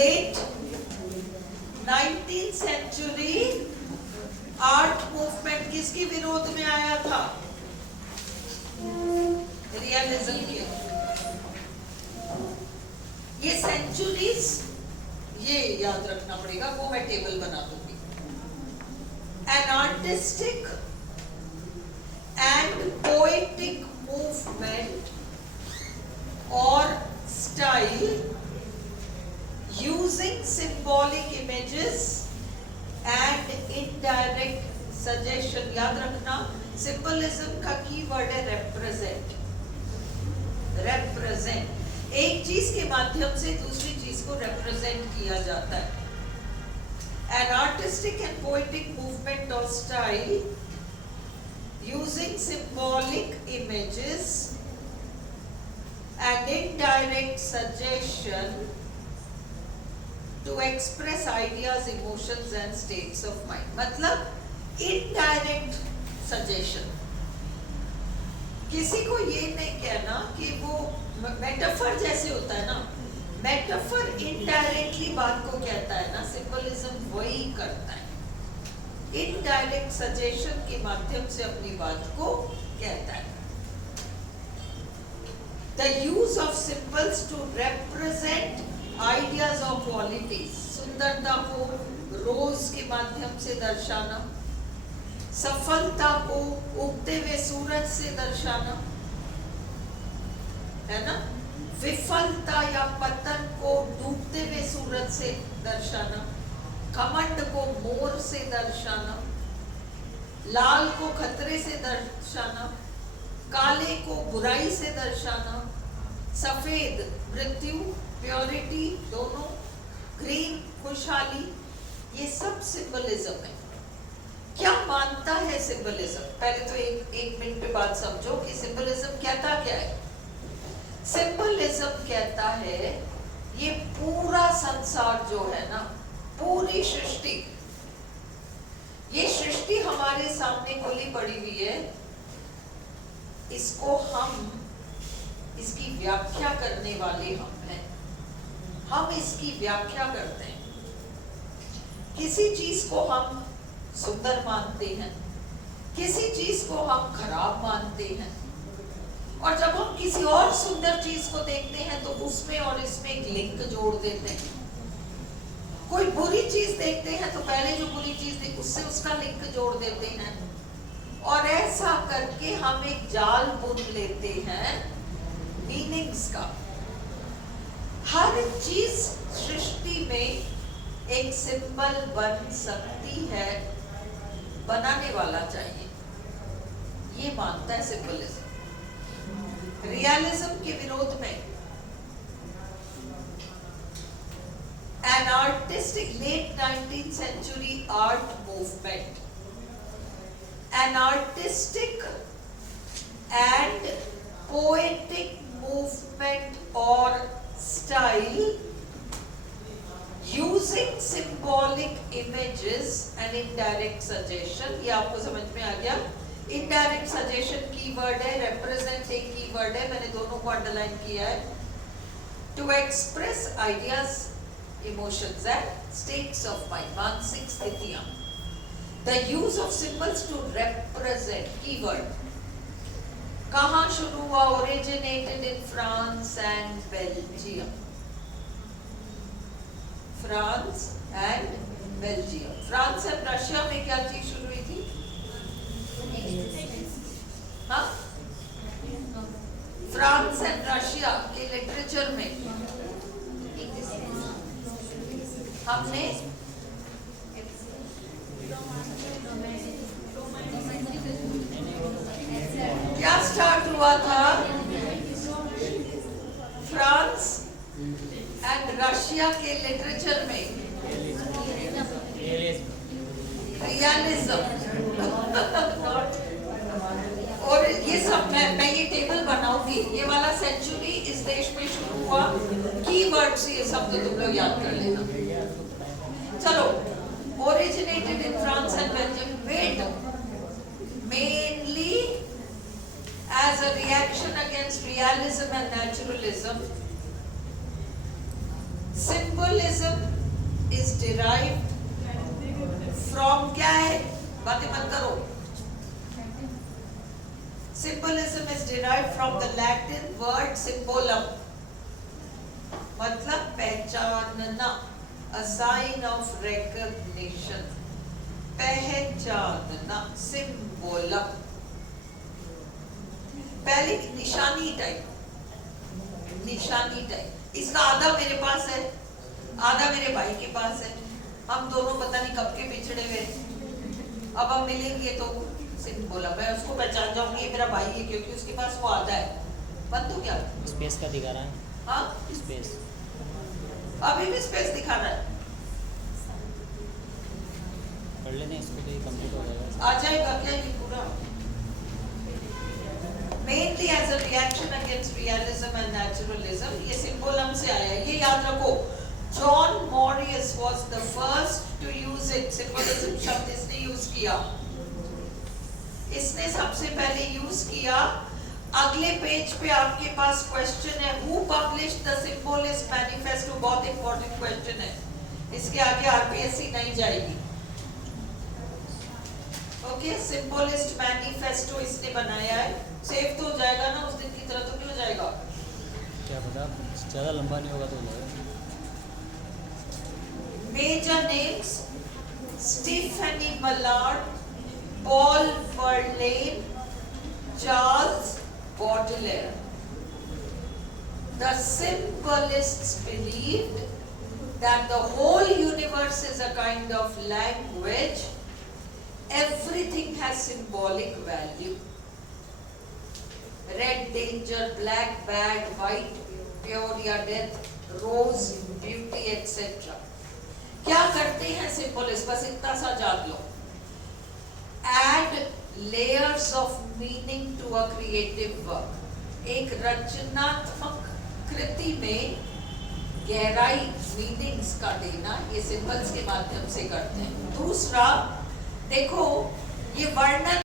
Late 19th century art movement किसके विरोध में आया था? रियलिज्म के। ये सेंचुरीज, ये याद रखना पड़ेगा, वो मैं टेबल बना दूंगी। An artistic and poetic movement और style using symbolic images and indirect suggestion. याद रखना, सिंबलिज्म का की वर्ड है रेप्रेजेंट। रेप्रेजेंट, एक चीज के माध्यम से दूसरी चीज को रिप्रेजेंट किया जाता है। An artistic and poetic movement or style using symbolic images and indirect suggestion to express ideas, emotions and states of mind. मतलब indirect suggestion। किसी को ये नहीं कहना कि वो मेटाफर जैसे होता है ना, मेटाफर इनडायरेक्टली बात को कहता है ना, सिंबलिज्म वही करता है, इनडायरेक्ट सजेशन के माध्यम से अपनी बात को कहता है। The use of symbols to represent ideas or qualities, सुंदरता को रोज के माध्यम से दर्शाना, सफलता को उगते हुए सूरज से दर्शाना, है ना, विफलता या पतन को डूबते हुए सूरज से दर्शाना, घमंड को मोर से दर्शाना, लाल को खतरे से दर्शाना, काले को बुराई से दर्शाना, सफेद मृत्यु प्योरिटी दोनों, ग्रीन खुशहाली, ये सब सिंबलिज्म है। क्या मानता है सिंबलिज्म? पहले तो एक मिनट पे बात समझो कि सिंबलिज्म कहता क्या है। सिंबलिज्म कहता है ये पूरा संसार जो है ना, पूरी सृष्टि, ये सृष्टि हमारे सामने खुली पड़ी हुई है, इसको हम, इसकी व्याख्या करने वाले हम हैं, हम इसकी व्याख्या करते हैं। किसी चीज को हम सुंदर मानते हैं, किसी चीज को हम खराब मानते हैं, और जब हम किसी और सुंदर चीज को देखते हैं तो उसमें और इसमें एक लिंक जोड़ देते हैं। कोई बुरी चीज देखते हैं तो पहले जो बुरी चीज थी उससे उसका लिंक जोड़ देते हैं, और ऐसा करके हम एक जाल बुन लेते हैं मीनिंग्स का। हर चीज सृष्टि में एक सिंबल बन सकती है, बनाने वाला चाहिए, ये मानता है सिंबलिज्म। रियलिज्म के विरोध में an artistic late 19th century art movement, an artistic and poetic movement or style using symbolic images and indirect suggestion। ये आपको समझ में आ गया? इनडायरेक्ट सजेशन कीवर्ड है, रिप्रेजेंट एक कीवर्ड है, मैंने दोनों को अंडरलाइन किया है। To express ideas, emotions and states of mind, मानसिक स्थितियां। The use of symbols to represent keyword कहाँ शुरू हुआ? Originated in France and Belgium. France and Belgium. France and Russia में क्या चीज शुरू हुई थी? हाँ, फ्रांस एंड रशिया के लिटरेचर में हमने क्या स्टार्ट हुआ था? फ्रांस एंड रशिया के लिटरेचर में रियलिज्म। और ये सब मैं ये टेबल बनाऊंगी, ये वाला सेंचुरी इस देश में शुरू हुआ, कीवर्ड्स ये सब तो तुम लोग याद कर लेना। चलो, originated in France and Belgium, made mainly as a reaction against realism and naturalism. Symbolism derive from, क्या है, बातें मत करो। Symbolism is derived from the Latin word symbolum, मतलब पहचानना, a sign of recognition, पहचानना, symbolum, पहले निशानी टाइप, निशानी टाइप। इसका आधा मेरे पास है, आधा मेरे भाई के पास है, हम दोनों पता नहीं कब के बिछड़े हुए, अब हम मिलेंगे तो बोला मैं उसको पहचान जाऊंगी, ये मेरा भाई है, क्योंकि उसके पास वो आधा है। बंद हो क्या? स्पेस का दिखा रहा है। हाँ स्पेस, अभी भी स्पेस दिखा रहा है। पढ़ लेने इसको तो ये कंप्लीट हो जाएगा। आ जाएगा क्या ये पूरा? Mainly as a reaction against realism and naturalism, ये सिंबोलम से आया है, ये याद रखो। John Morris was the first to use it, symbolism शब्द इसने यूज किया, इसने सबसे पहले यूज किया। अगले पेज पे आपके पास क्वेश्चन है, हु पब्लिश्ड द सिंबोलिस्ट मैनिफेस्टो, बहुत इंपॉर्टेंट क्वेश्चन है, इसके आगे आरपीएससी नहीं जाएगी। ओके, सिंबोलिस्ट मैनिफेस्टो इसने बनाया है, सेव तो हो जाएगा ना, उस दिन की तरह तो नहीं हो जाएगा? क्या पता, ज्यादा लंबा नहीं होगा तो हो जाएगा। Major names Stephanie Ballard, Paul Verlaine, Charles Baudelaire. The symbolists believed that the whole universe is a kind of language. Everything has symbolic value. Red danger, black bad, white pure या death, rose beauty, etc. क्या करते हैं सिंबलिस्ट? बस इतना सा जान लो। Add layers of meaning to a creative work. एक रचनात्मक कृति में गहराई, मीनिंग्स का देना, ये सिंबल्स के माध्यम से करते हैं। दूसरा देखो, ये वर्णन